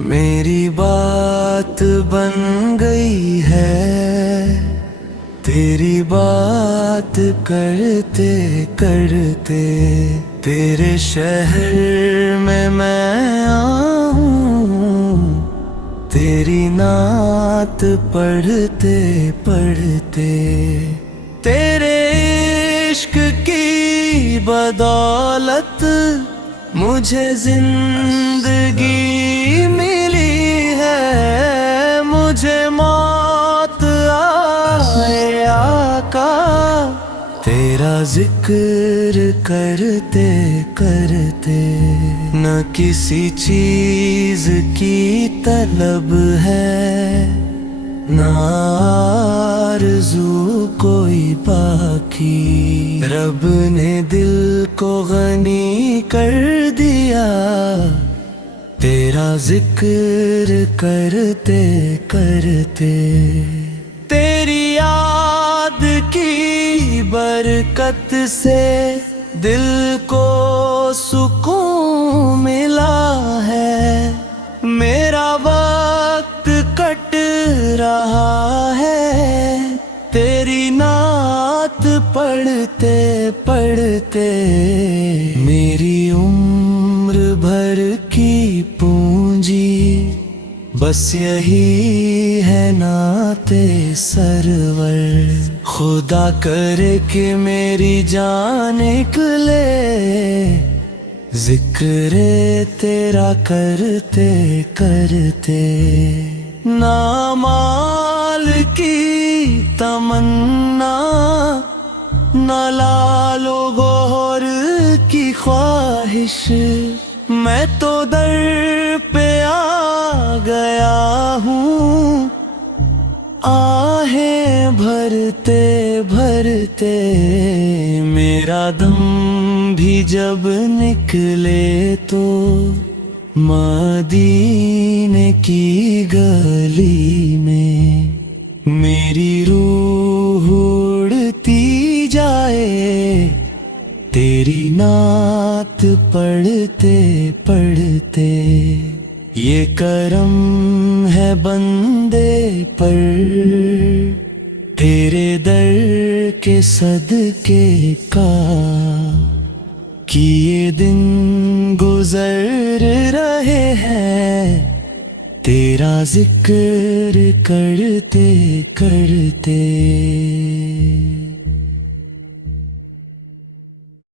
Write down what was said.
मेरी बात बन गई है तेरी बात करते करते। तेरे शहर में मैं आऊं तेरी नात पढ़ते पढ़ते। तेरे इश्क की बदौलत मुझे जिंदगी मिली है। मुझे मौत आए आका तेरा जिक्र करते करते। न किसी चीज की तलब है न आरज़ू कोई बाकी। रब ने दिल को गनी कर दिया तेरा जिक्र करते करते। तेरी याद की बरकत से दिल को सुकून मिला है। मेरा वक्त कट रहा है तेरी नात पढ़ते पढ़ते। मेरी उम्र भर की पूंजी बस यही है नाते सरवर। खुदा करे कि मेरी जान निकले जिक्र तेरा करते करते। ना माल की तमन्ना न लालो गोर की ख्वाहिश। मैं तो दर पे आ गया हूँ आहें भरते भरते। मेरा दम भी जब निकले तो मदीने की गली में मेरी रूह उड़ती जाए तेरी नात पढ़ते पढ़ते। ये करम है बंदे पर तेरे दर के सदके का कि ये दिन गुजर रहे हैं तेरा जिक्र करते करते।